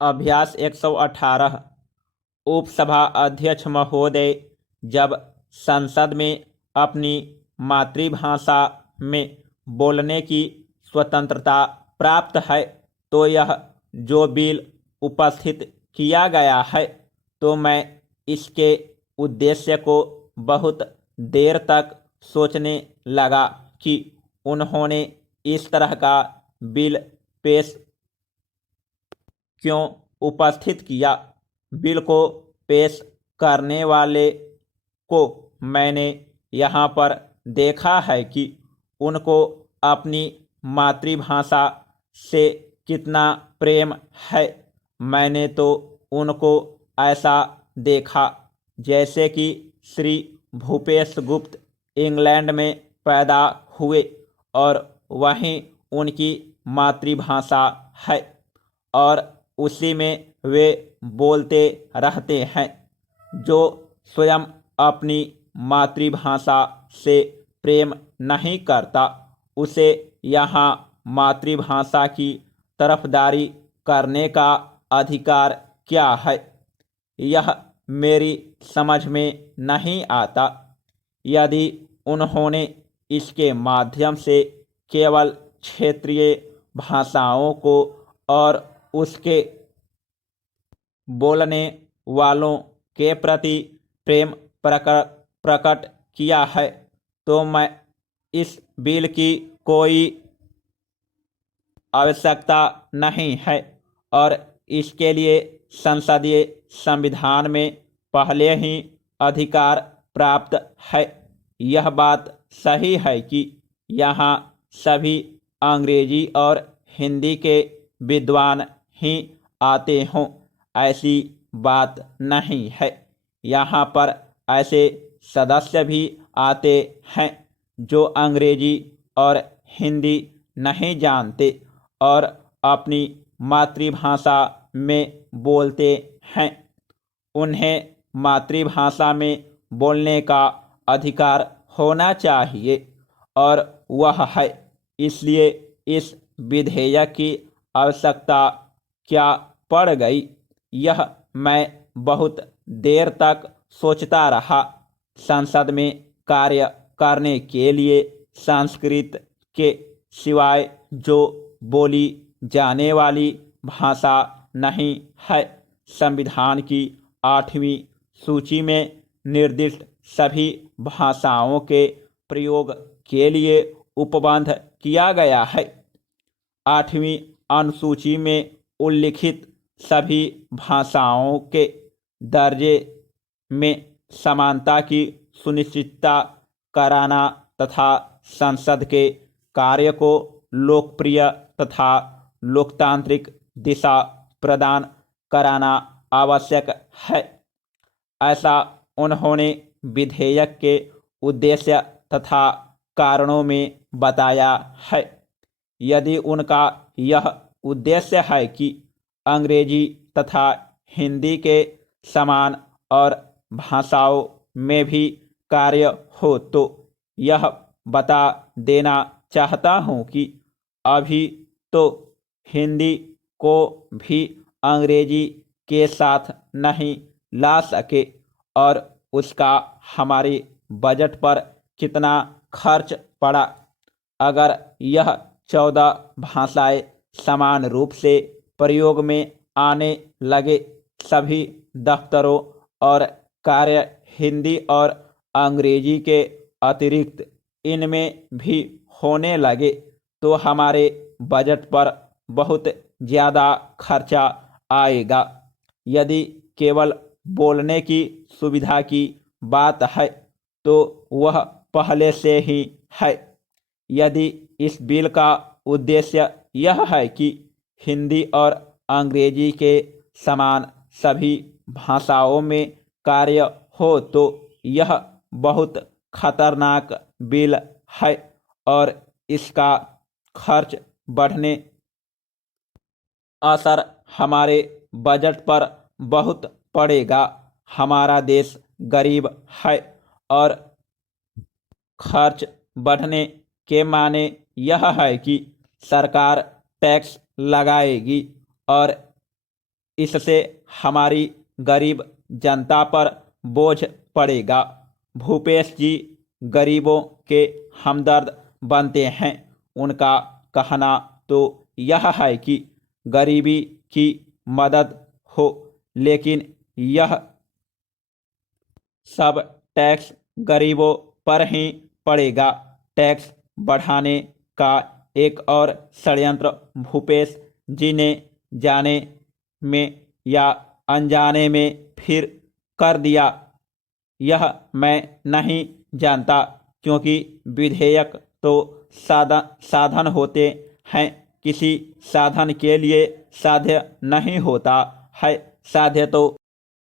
अभ्यास 118। उपसभा अध्यक्ष महोदय, जब संसद में अपनी मातृभाषा में बोलने की स्वतंत्रता प्राप्त है, तो यह जो बिल उपस्थित किया गया है, तो मैं इसके उद्देश्य को बहुत देर तक सोचने लगा कि उन्होंने इस तरह का बिल पेश क्यों उपस्थित किया। बिल को पेश करने वाले को मैंने यहाँ पर देखा है कि उनको अपनी मातृभाषा से कितना प्रेम है। मैंने तो उनको ऐसा देखा जैसे कि श्री भूपेश गुप्त इंग्लैंड में पैदा हुए और वहीं उनकी मातृभाषा है और उसी में वे बोलते रहते हैं। जो स्वयं अपनी मातृभाषा से प्रेम नहीं करता, उसे यहाँ मातृभाषा की तरफदारी करने का अधिकार क्या है, यह मेरी समझ में नहीं आता। यदि उन्होंने इसके माध्यम से केवल क्षेत्रीय भाषाओं को और उसके बोलने वालों के प्रति प्रेम प्रकट किया है, तो मैं इस बिल की कोई आवश्यकता नहीं है और इसके लिए संसदीय संविधान में पहले ही अधिकार प्राप्त है। यह बात सही है कि यहाँ सभी अंग्रेजी और हिंदी के विद्वान ही आते हों, ऐसी बात नहीं है। यहाँ पर ऐसे सदस्य भी आते हैं जो अंग्रेजी और हिंदी नहीं जानते और अपनी मातृभाषा में बोलते हैं। उन्हें मातृभाषा में बोलने का अधिकार होना चाहिए और वह है। इसलिए इस विधेयक की आवश्यकता क्या पड़ गई, यह मैं बहुत देर तक सोचता रहा। संसद में कार्य करने के लिए संस्कृत के सिवाय जो बोली जाने वाली भाषा नहीं है, संविधान की 8वीं सूची में निर्दिष्ट सभी भाषाओं के प्रयोग के लिए उपबंध किया गया है। 8वीं अनुसूची में उल्लिखित सभी भाषाओं के दर्जे में समानता की सुनिश्चितता कराना तथा संसद के कार्य को लोकप्रिय तथा लोकतांत्रिक दिशा प्रदान कराना आवश्यक है, ऐसा उन्होंने विधेयक के उद्देश्य तथा कारणों में बताया है। यदि उनका यह उद्देश्य है कि अंग्रेजी तथा हिंदी के समान और भाषाओं में भी कार्य हो, तो यह बता देना चाहता हूँ कि अभी तो हिंदी को भी अंग्रेजी के साथ नहीं ला सके और उसका हमारे बजट पर कितना खर्च पड़ा। अगर यह 14 भाषाएं समान रूप से प्रयोग में आने लगे, सभी दफ्तरों और कार्य हिंदी और अंग्रेजी के अतिरिक्त इनमें भी होने लगे, तो हमारे बजट पर बहुत ज़्यादा खर्चा आएगा। यदि केवल बोलने की सुविधा की बात है, तो वह पहले से ही है। यदि इस बिल का उद्देश्य यह है कि हिंदी और अंग्रेजी के समान सभी भाषाओं में कार्य हो, तो यह बहुत खतरनाक बिल है और इसका खर्च बढ़ने असर हमारे बजट पर बहुत पड़ेगा। हमारा देश गरीब है और खर्च बढ़ने के माने यह है कि सरकार टैक्स लगाएगी और इससे हमारी गरीब जनता पर बोझ पड़ेगा। भूपेश जी गरीबों के हमदर्द बनते हैं। उनका कहना तो यह है कि गरीबी की मदद हो, लेकिन यह सब टैक्स गरीबों पर ही पड़ेगा। टैक्स बढ़ाने का एक और षड्यंत्र भूपेश जी ने जाने में या अनजाने में फिर कर दिया। यह मैं नहीं जानता, क्योंकि विधेयक तो साधन होते हैं, किसी साधन के लिए साध्य नहीं होता है। साध्य तो